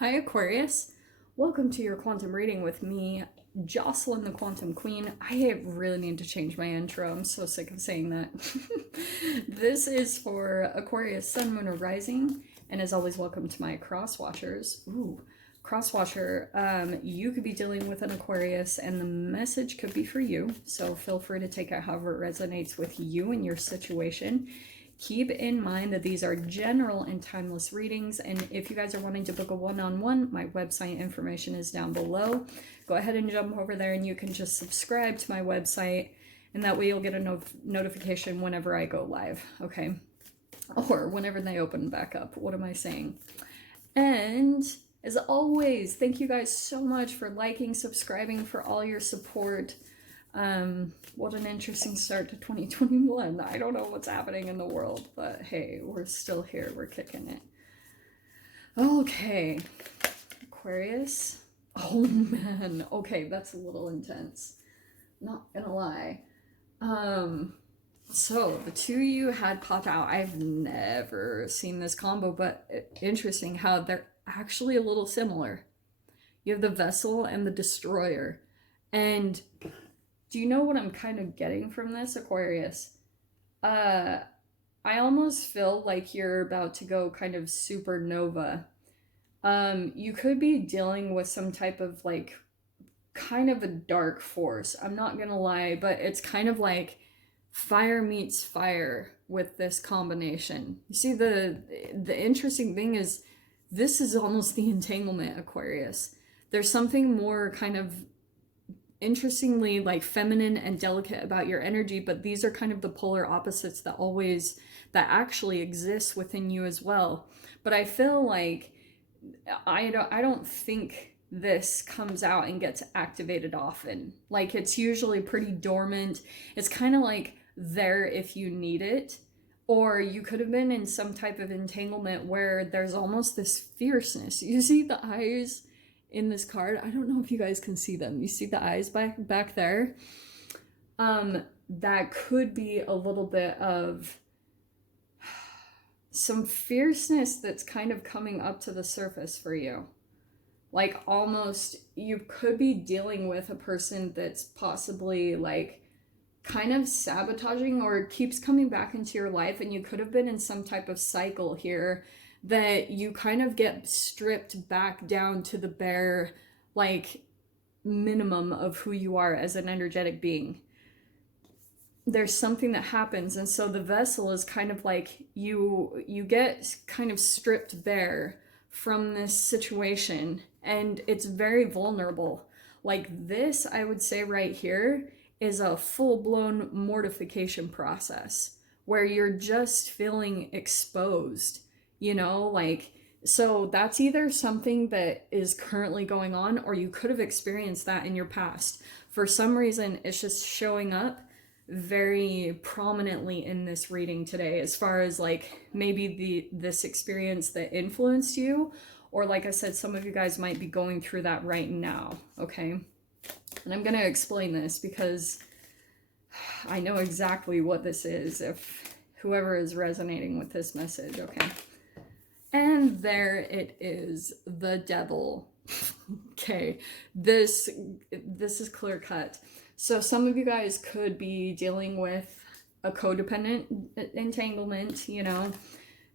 Hi Aquarius, welcome to your quantum reading with me, Jocelyn the Quantum Queen. I really need to change my intro, I'm so sick of saying that. This is for Aquarius, Sun, Moon, or Rising, and as always, welcome to my cross-watchers. Ooh, cross-watcher, you could be dealing with an Aquarius and the message could be for you, so feel free to take it however it resonates with you and your situation. Keep in mind that these are general and timeless readings, and if you guys are wanting to book a one-on-one, my website information is down below. Go ahead and jump over there and you can just subscribe to my website, and that way you'll get a notification whenever I go live, okay? Or whenever they open back up. What am I saying? And as always, thank you guys so much for liking, subscribing, for all your support. What an interesting start to 2021. I don't know what's happening in the world, but hey, we're still here. We're kicking it. Okay. Aquarius. Oh man. Okay, that's a little intense. Not gonna lie. So the two of you had popped out. I've never seen this combo, but interesting how they're actually a little similar. You have the vessel and the destroyer. And do you know what I'm kind of getting from this, Aquarius? I almost feel like you're about to go kind of supernova. You could be dealing with some type of like kind of a dark force. I'm not gonna lie, but it's kind of like fire meets fire with this combination. You see, the interesting thing is this is almost the entanglement, Aquarius. There's something more kind of interestingly like feminine and delicate about your energy, but these are kind of the polar opposites that actually exist within you as well. But I feel like I don't think this comes out and gets activated often. Like, it's usually pretty dormant. It's kind of like there if you need it, or you could have been in some type of entanglement where there's almost this fierceness. You see the eyes in this card? I don't know if you guys can see them. You see the eyes back there? That could be a little bit of some fierceness that's kind of coming up to the surface for you. Like, almost you could be dealing with a person that's possibly like kind of sabotaging or keeps coming back into your life, and you could have been in some type of cycle here that you kind of get stripped back down to the bare, like, minimum of who you are as an energetic being. There's something that happens, and so the vessel is kind of like you get kind of stripped bare from this situation, and it's very vulnerable. Like, this, I would say right here, is a full-blown mortification process where you're just feeling exposed. You know, like, so that's either something that is currently going on, or you could have experienced that in your past. For some reason, it's just showing up very prominently in this reading today, as far as like maybe this experience that influenced you, or like I said, some of you guys might be going through that right now, okay? And I'm gonna explain this because I know exactly what this is, if whoever is resonating with this message, okay? And there it is, the devil. Okay, this is clear cut. So some of you guys could be dealing with a codependent entanglement, you know,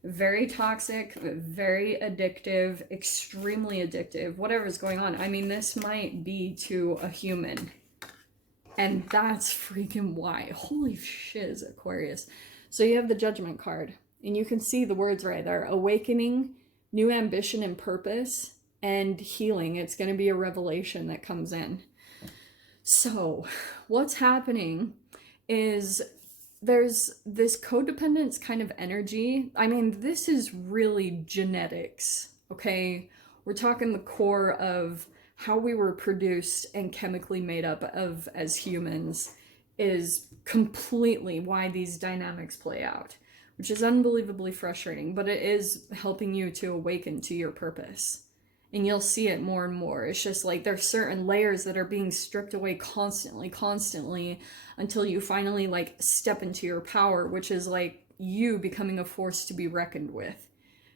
very toxic, very addictive, extremely addictive, whatever's going on. I mean, this might be to a human. And that's freaking why. Holy shiz, Aquarius. So you have the Judgment card. And you can see the words right there: awakening, new ambition and purpose, and healing. It's going to be a revelation that comes in. So what's happening is there's this codependence kind of energy. I mean, this is really genetics, okay? We're talking the core of how we were produced and chemically made up of as humans is completely why these dynamics play out, which is unbelievably frustrating, but it is helping you to awaken to your purpose. And you'll see it more and more. It's just like there's certain layers that are being stripped away constantly, until you finally like step into your power, which is like you becoming a force to be reckoned with.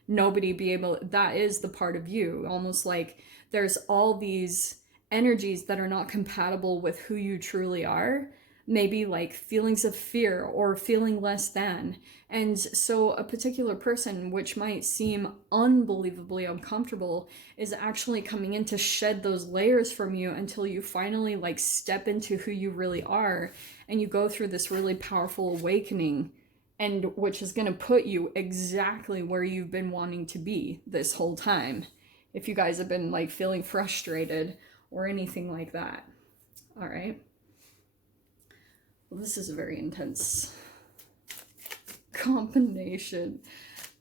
nobody be able, that is the part of you, almost like there's all these energies that are not compatible with who you truly are, maybe like feelings of fear or feeling less than. And so a particular person, which might seem unbelievably uncomfortable, is actually coming in to shed those layers from you until you finally like step into who you really are, and you go through this really powerful awakening, and which is going to put you exactly where you've been wanting to be this whole time, if you guys have been like feeling frustrated or anything like that. All right. Well, this is a very intense combination.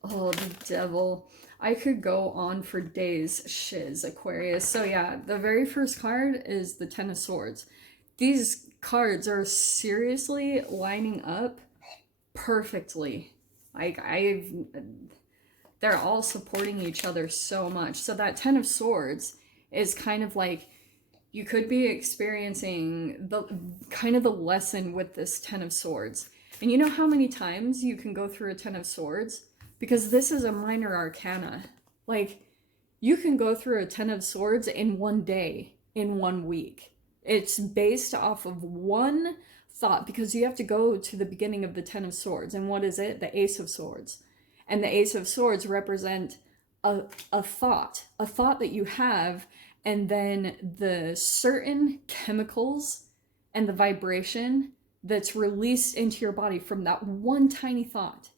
Oh, the devil. I could go on for days, shiz, Aquarius. So yeah, the very first card is the Ten of Swords. These cards are seriously lining up perfectly. Like, they're all supporting each other so much. So that Ten of Swords is kind of like, you could be experiencing the kind of the lesson with this Ten of Swords. And you know how many times you can go through a Ten of Swords? Because this is a minor arcana. Like, you can go through a Ten of Swords in one day, in 1 week. It's based off of one thought, because you have to go to the beginning of the Ten of Swords. And what is it? The Ace of Swords. And the Ace of Swords represent a thought that you have, and then the certain chemicals and the vibration that's released into your body from that one tiny thought.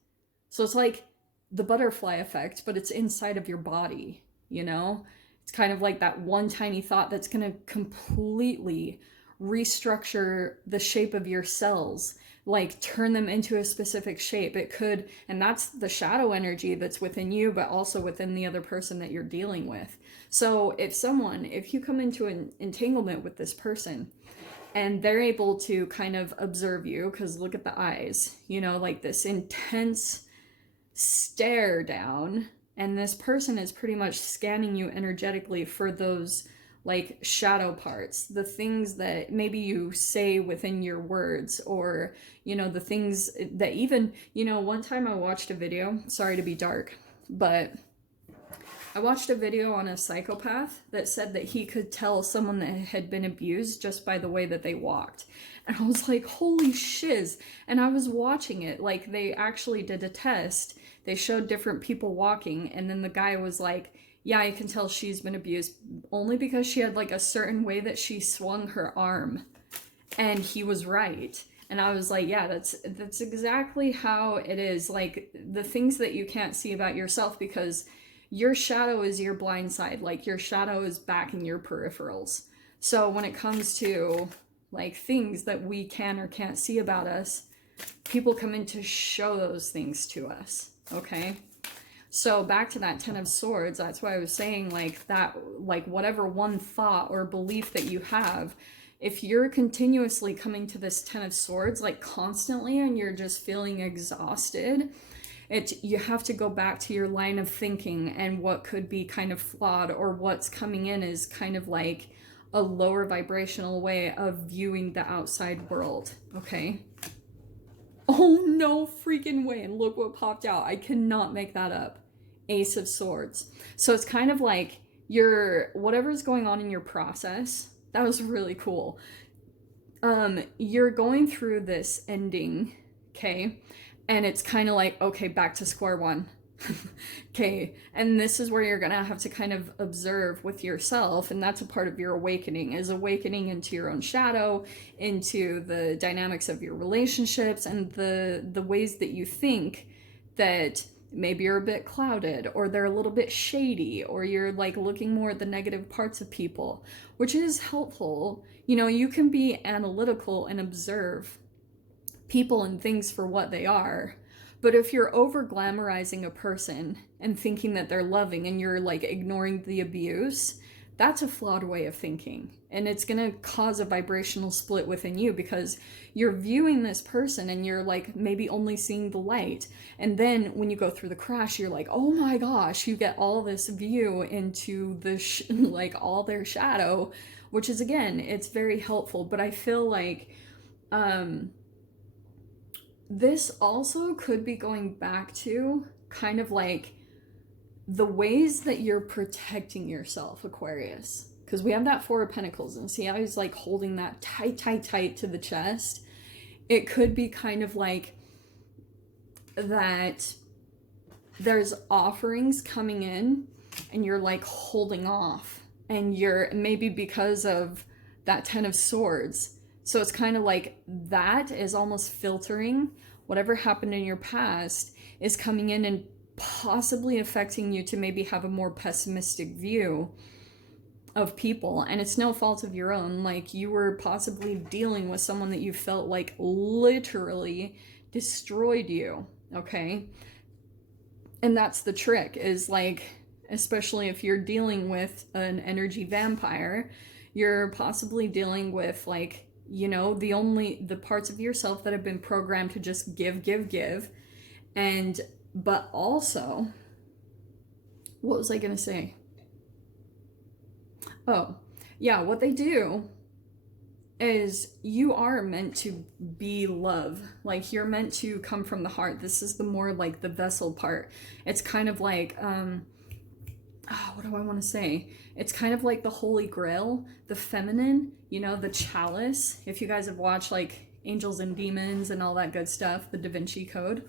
So it's like the butterfly effect, but it's inside of your body, you know? It's kind of like that one tiny thought that's going to completely restructure the shape of your cells, like turn them into a specific shape. It could, and that's the shadow energy that's within you, but also within the other person that you're dealing with. So if you come into an entanglement with this person and they're able to kind of observe you, because look at the eyes, you know, like this intense stare down, and this person is pretty much scanning you energetically for those like shadow parts, the things that maybe you say within your words, or, you know, the things that even, you know, one time I watched a video, sorry to be dark, but I watched a video on a psychopath that said that he could tell someone that had been abused just by the way that they walked. And I was like, holy shiz. And I was watching it, like they actually did a test. They showed different people walking, and then the guy was like, yeah, I can tell she's been abused only because she had like a certain way that she swung her arm. And he was right. And I was like, yeah, that's exactly how it is. Like the things that you can't see about yourself, because your shadow is your blind side. Like your shadow is back in your peripherals. So when it comes to like things that we can or can't see about us, people come in to show those things to us. Okay. So back to that Ten of Swords, that's why I was saying like that, like whatever one thought or belief that you have, if you're continuously coming to this Ten of Swords, like constantly, and you're just feeling exhausted, you have to go back to your line of thinking and what could be kind of flawed, or what's coming in is kind of like a lower vibrational way of viewing the outside world, okay? Oh, no freaking way. And look what popped out. I cannot make that up. Ace of Swords. So it's kind of like whatever's going on in your process. That was really cool. You're going through this ending, okay? And it's kind of like, okay, back to square one. Okay, and this is where you're gonna have to kind of observe with yourself, and that's a part of your awakening, is awakening into your own shadow, into the dynamics of your relationships, and the ways that you think that maybe you're a bit clouded, or they're a little bit shady, or you're like looking more at the negative parts of people, which is helpful. You know, you can be analytical and observe people and things for what they are. But if you're over glamorizing a person and thinking that they're loving, and you're like ignoring the abuse, that's a flawed way of thinking. And it's going to cause a vibrational split within you, because you're viewing this person and you're like maybe only seeing the light. And then when you go through the crash, you're like, oh my gosh, you get all this view into the like all their shadow, which is, again, it's very helpful. But I feel like this also could be going back to kind of like the ways that you're protecting yourself, Aquarius, because we have that Four of Pentacles, and see how he's like holding that tight, tight, tight to the chest. It could be kind of like that there's offerings coming in and you're like holding off, and you're maybe because of that Ten of Swords. So it's kind of like that is almost filtering whatever happened in your past is coming in and possibly affecting you to maybe have a more pessimistic view of people. And it's no fault of your own. Like, you were possibly dealing with someone that you felt like literally destroyed you, okay? And that's the trick, is like, especially if you're dealing with an energy vampire, you're possibly dealing with like, you know, the parts of yourself that have been programmed to just give, give, give. And, but also, what was I gonna say? Oh, yeah, what they do is you are meant to be love. Like, you're meant to come from the heart. This is the more like the vessel part. It's kind of like, what do I want to say? It's kind of like the Holy Grail, the feminine, you know, the chalice. If you guys have watched like Angels and Demons and all that good stuff, the Da Vinci Code,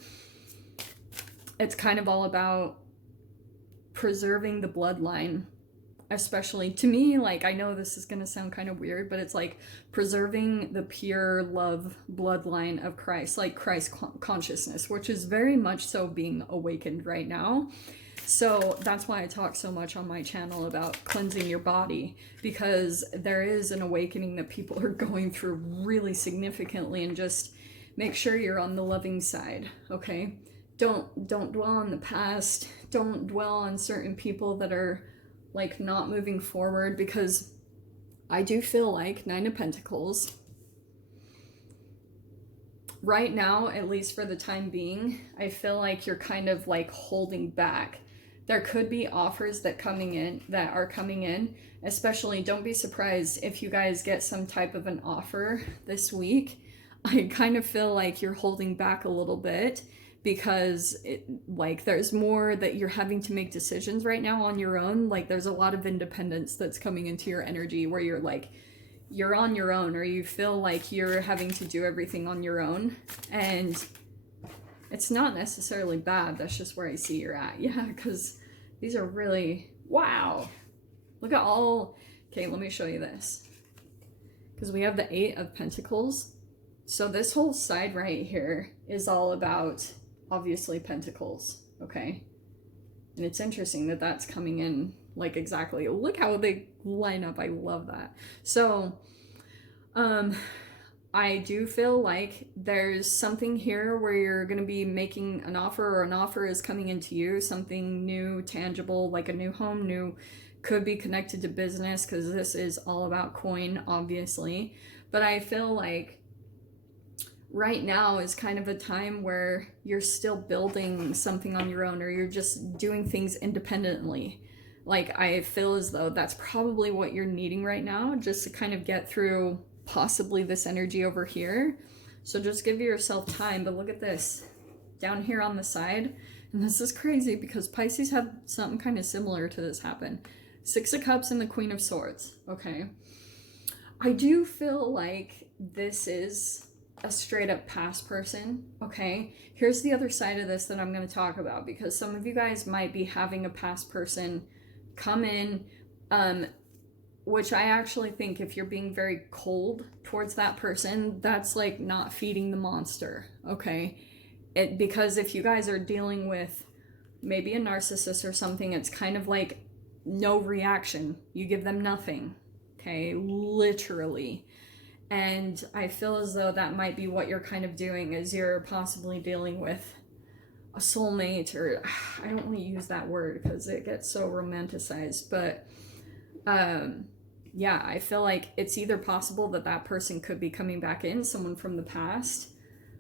it's kind of all about preserving the bloodline. Especially to me, like, I know this is going to sound kind of weird, but it's like preserving the pure love bloodline of Christ, like Christ consciousness, which is very much so being awakened right now. So that's why I talk so much on my channel about cleansing your body, because there is an awakening that people are going through really significantly, and just make sure you're on the loving side, okay? Don't dwell on the past. Don't dwell on certain people that are like not moving forward, because I do feel like Nine of Pentacles right now, at least for the time being, I feel like you're kind of like holding back. There could be offers that are coming in, especially don't be surprised if you guys get some type of an offer this week. I kind of feel like you're holding back a little bit, because like there's more that you're having to make decisions right now on your own. Like, there's a lot of independence that's coming into your energy where you're like, you're on your own, or you feel like you're having to do everything on your own. And it's not necessarily bad. That's just where I see you're at. Yeah, because these are really, wow. Look at all, okay, let me show you this. Because we have the Eight of Pentacles. So this whole side right here is all about, obviously, Pentacles, okay? And it's interesting that that's coming in, like, exactly. Look how they line up. I love that. So, I do feel like there's something here where you're going to be making an offer, or an offer is coming into you, something new, tangible, like a new home, could be connected to business, because this is all about coin, obviously. But I feel like right now is kind of a time where you're still building something on your own, or you're just doing things independently. Like, I feel as though that's probably what you're needing right now, just to kind of get through possibly this energy over here. So just give yourself time. But look at this down here on the side, and this is crazy because Pisces have something kind of similar to this happen. Six of Cups and the Queen of Swords. Okay, I do feel like this is a straight up past person. Okay, here's the other side of this that I'm going to talk about, because some of you guys might be having a past person come in, which I actually think, if you're being very cold towards that person, that's like not feeding the monster, okay? Because if you guys are dealing with maybe a narcissist or something, it's kind of like no reaction. You give them nothing, okay? Literally. And I feel as though that might be what you're kind of doing, is you're possibly dealing with a soulmate, or I don't want to use that word because it gets so romanticized, but yeah, I feel like it's either possible that that person could be coming back in, someone from the past.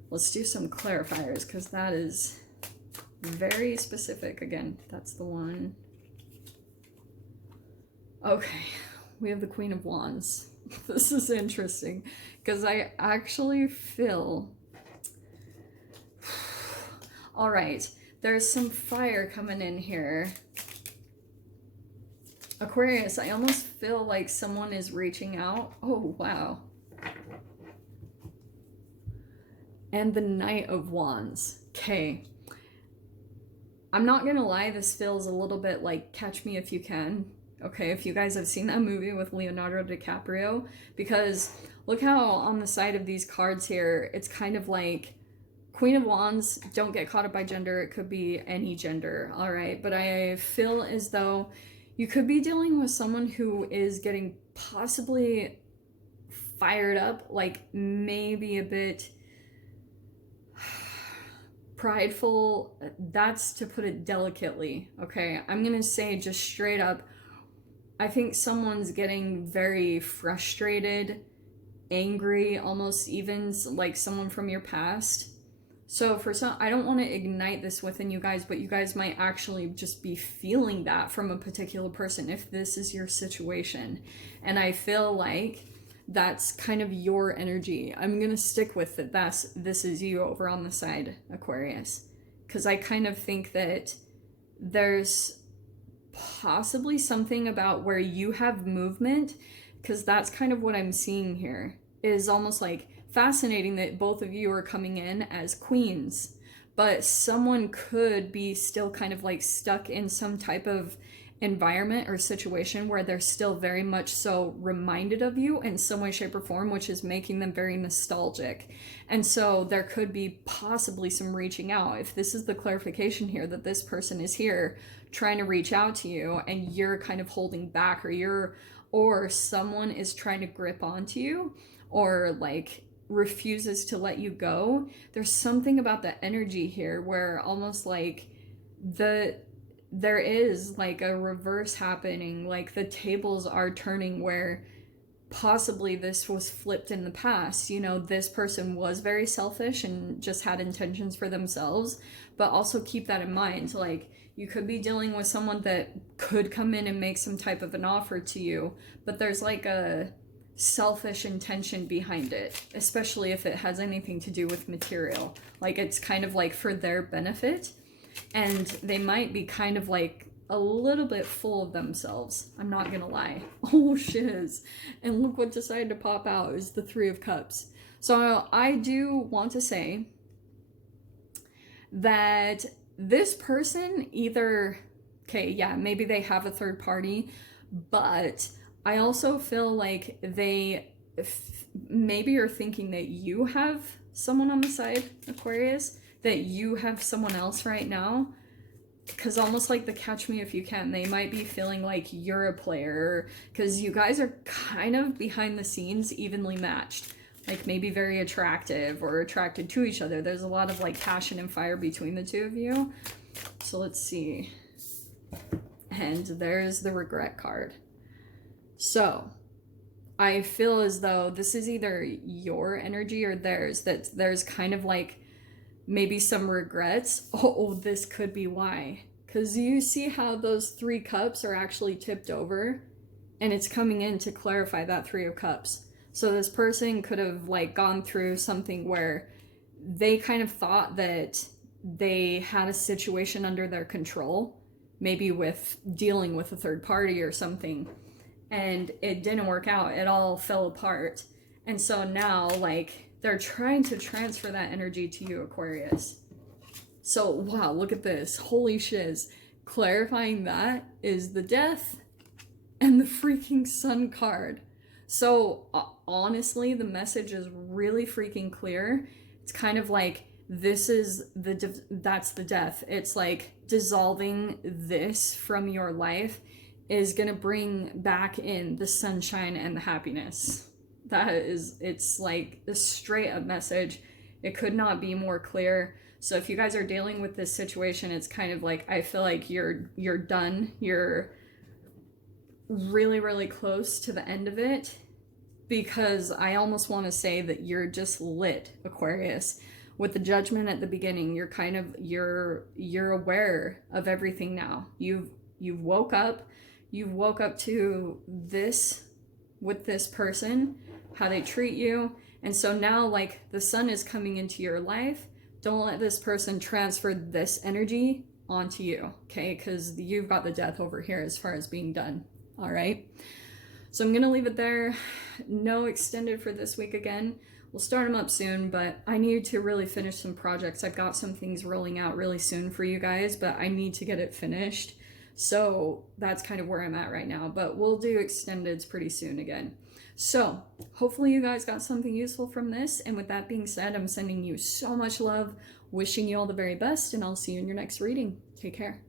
Let's do some clarifiers, because that is very specific. Again, that's the one. Okay, we have the Queen of Wands. This is interesting, because I actually feel... All right, there's some fire coming in here. Aquarius, I almost feel like someone is reaching out. Oh, wow. And the Knight of Wands. Okay. I'm not gonna lie, this feels a little bit like Catch Me If You Can. Okay, if you guys have seen that movie with Leonardo DiCaprio, because look how on the side of these cards here, it's kind of like Queen of Wands, don't get caught up by gender, it could be any gender, all right? But I feel as though you could be dealing with someone who is getting possibly fired up, like maybe a bit prideful. That's to put it delicately, okay? I'm gonna say just straight up, I think someone's getting very frustrated, angry, almost even like someone from your past. So for some, I don't want to ignite this within you guys, but you guys might actually just be feeling that from a particular person if this is your situation. And I feel like that's kind of your energy. I'm going to stick with it. This is you over on the side, Aquarius. Because I kind of think that there's possibly something about where you have movement, because that's kind of what I'm seeing here, is almost like fascinating that both of you are coming in as queens, but someone could be still kind of like stuck in some type of environment or situation where they're still very much so reminded of you in some way, shape, or form, which is making them very nostalgic. And so there could be possibly some reaching out. If this is the clarification here, that this person is here trying to reach out to you and you're kind of holding back, or someone is trying to grip onto you, or like refuses to let you go. There's something about the energy here where almost like there is like a reverse happening, like the tables are turning, where possibly this was flipped in the past. You know, this person was very selfish and just had intentions for themselves, but also keep that in mind. Like, you could be dealing with someone that could come in and make some type of an offer to you, but there's like a selfish intention behind it, especially if it has anything to do with material. Like, it's kind of like for their benefit, and they might be kind of like a little bit full of themselves. I'm not gonna lie. Oh shiz. And look what decided to pop out is the Three of Cups. So I do want to say that this person either, okay, yeah, maybe they have a third party, but I also feel like they maybe are thinking that you have someone on the side, Aquarius, that you have someone else right now. Because almost like the Catch Me If You Can, they might be feeling like you're a player, because you guys are kind of behind the scenes evenly matched. Like maybe very attractive or attracted to each other. There's a lot of like passion and fire between the two of you. So let's see. And there's the regret card. So I feel as though this is either your energy or theirs, that there's kind of like maybe some regrets. Oh, this could be why. Because you see how those 3 cups are actually tipped over, and it's coming in to clarify that 3 of Cups. So this person could have like gone through something where they kind of thought that they had a situation under their control, maybe with dealing with a third party or something, and it didn't work out. It all fell apart. And so now like they're trying to transfer that energy to you, Aquarius. So wow, look at this. Holy shiz. Clarifying that is the Death and the freaking Sun card. So honestly, the message is really freaking clear. It's kind of like this is that's the Death. It's like dissolving this from your life is gonna bring back in the sunshine and the happiness. It's like a straight up message. It could not be more clear. So if you guys are dealing with this situation, it's kind of like, I feel like you're done. You're really, really close to the end of it, because I almost want to say that you're just lit, Aquarius. With the Judgment at the beginning, you're kind of, you're aware of everything now. You've woke up to this with this person, how they treat you. And so now like the Sun is coming into your life. Don't let this person transfer this energy onto you, okay? Because you've got the Death over here as far as being done. All right. So I'm going to leave it there. No extended for this week again. We'll start them up soon, but I need to really finish some projects. I've got some things rolling out really soon for you guys, but I need to get it finished. So that's kind of where I'm at right now, but we'll do extendeds pretty soon again. So hopefully you guys got something useful from this. And with that being said, I'm sending you so much love, wishing you all the very best, and I'll see you in your next reading. Take care.